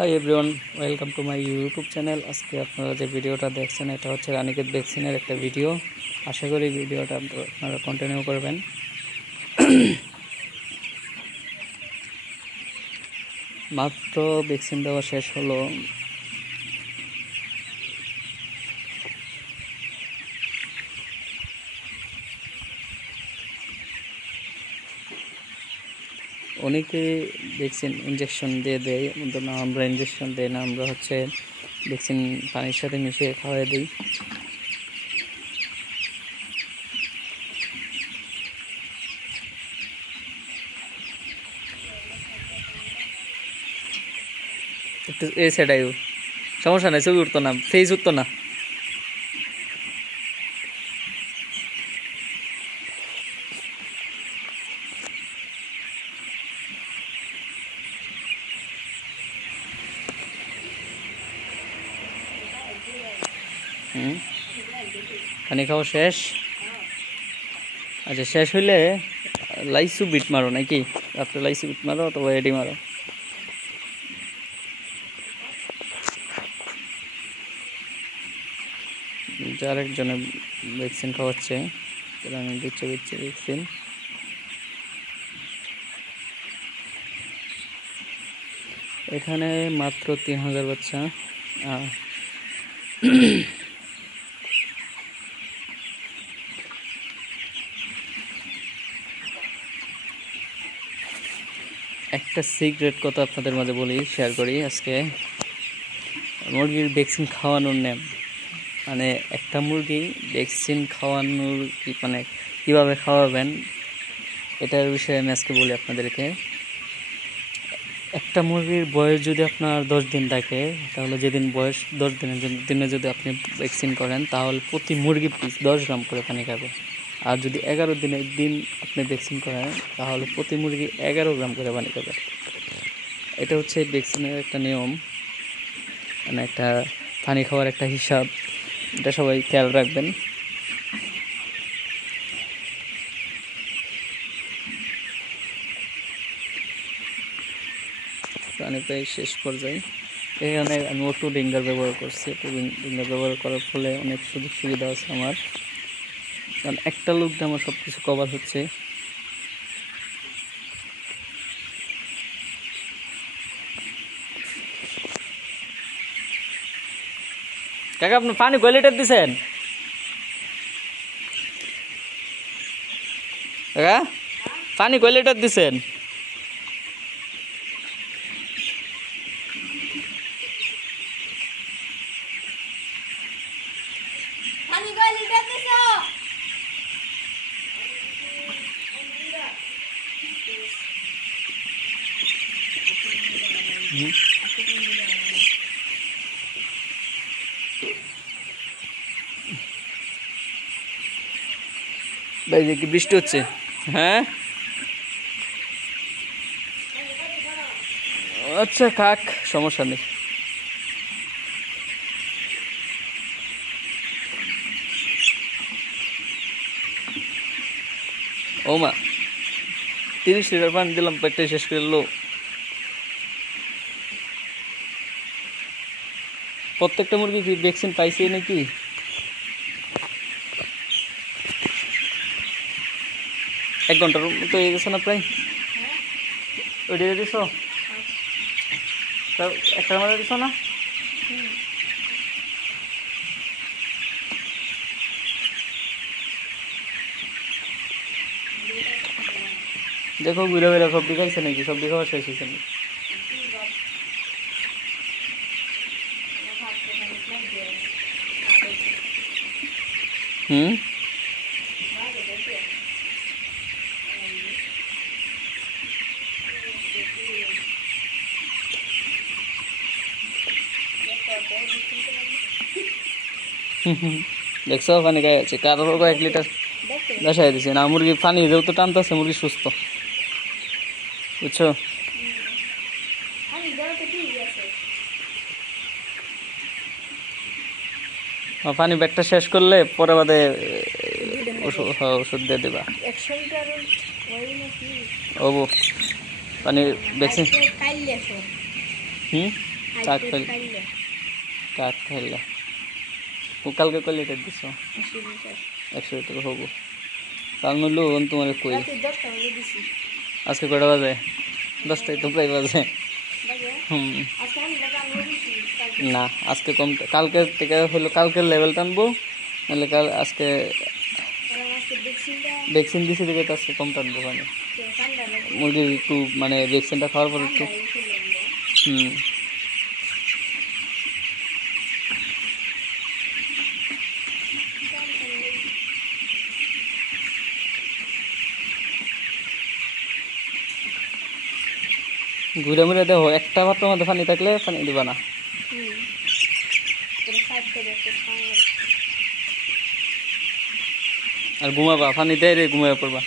Hi everyone, welcome to my YouTube channel. আজকে আপনারা যে ভিডিওটা দেখছেন এটা হচ্ছে রানিকেত ভ্যাকসিনের একটা ভিডিও। আশা করি ভিডিওটা আপনারা কন্টিনিউ করবেন। মাত্র ভ্যাকসিন দেওয়া শেষ হলো। অনেকে ভ্যাকসিন ইঞ্জেকশন দিয়ে দেয়, কিন্তু না, আমরা ইঞ্জেকশন দিই না। আমরা হচ্ছে ভ্যাকসিন পানির সাথে মিশিয়ে খাওয়াই দিই। একটু এই সেটাই সমস্যা নেই, ছবি উঠতো না, ফেস উঠতো না। পানি খাওয়া শেষ। আচ্ছা, শেষ হইলে লাইসু বিট মারো নাকি? রাত্রে লাইসু বিট মারো অথবা এডি মারো। যার একজনে ভ্যাকসিন খাওয়াচ্ছে, আমি দিচ্ছি ভ্যাকসিন। এখানে মাত্র 3000 বাচ্চা। একটা সিক্রেট কথা আপনাদের মাঝে বলি, শেয়ার করি আজকে। মুরগির ভ্যাকসিন খাওয়ানোর নেম, মানে একটা মুরগি ভ্যাকসিন খাওয়ানোর মানে কীভাবে খাওয়াবেন এটার বিষয়ে আমি আজকে বলি আপনাদেরকে। একটা মুরগির বয়স যদি আপনার 10 দিন থাকে, তাহলে যেদিন বয়স 10 দিনে যদি আপনি ভ্যাকসিন করেন, তাহলে প্রতি মুরগি পিস 10 গ্রাম করে পানি খাবে। আর যদি 11 দিনের দিন আপনি ভ্যাকসিন করেন, তাহলে প্রতি মুরগি 11 গ্রাম করে পানি খাবে। এটা হচ্ছে ভ্যাকসিনের একটা নিয়ম, মানে একটা পানি খাওয়ার একটা হিসাব। এটা সবাই খেয়াল রাখবেন। পানি প্রায় শেষ পর্যায়ে। এখানে আমি অটো ডিঙ্গার ব্যবহার করছি। অটো ডিঙ্গার ব্যবহার করার ফলে অনেক সুযোগ সুবিধা আছে আমার, কারণ একটা লোক দিয়ে আমার সব কিছু কভার হচ্ছে। কাকা, আপনি পানি কয় লিটার দিচ্ছেন? কাকা, পানি কয় লিটার দিচ্ছেন? ভাই, কি বৃষ্টি হচ্ছে? হ্যাঁ, আচ্ছা খাক, সমস্যা নেই। ও মা, 30 লিটার পানি দিলাম, পেটে শেষ করে লো। প্রত্যেকটা মুরগি কি ভ্যাকসিন পাইছে নাকি? এক ঘন্টার মতো হয়ে গেছে না প্রায়? ওইটা দিছ? একটা মাঝে দিছ না? দেখো ঘুরে ঘুরে সবজি খাইছে নাকি? সবজি খাওয়া শেষ হয়েছে নাকি? দেখছো পানি খাই আছে, কারোর 1 লিটার বসাই দিছে না। মুরগি পানি যেহেতু টানতেছে, মুরগি সুস্থ, বুঝছো? পানি ব্যাগটা শেষ করলে পরে বাদে ওষুধ দিয়ে দেবা। পানি ভ্যাকসিন কাক খাইলে কাক খাইলে কালকে কয় লিটার দিছ 100 লিটার হবো তার নইলো তোমার কই আজকে কয়টা বাজে 10টাই তো প্রায় বাজে না আজকে কম কালকের থেকে হলো কালকের লেভেল টানবো নাহলে কাল আজকে ভ্যাকসিন দিছি দেখে তো আজকে কম টানবো মানে মুরগির একটু মানে ভ্যাকসিনটা খাওয়ার পর একটু ঘুরে মুড়ে দেখো একটা পাত্রের মধ্যে পানি থাকলে পানি দিবা না আর ঘুমাবা পানি দেয় রে ঘুমাইয়া পড়বা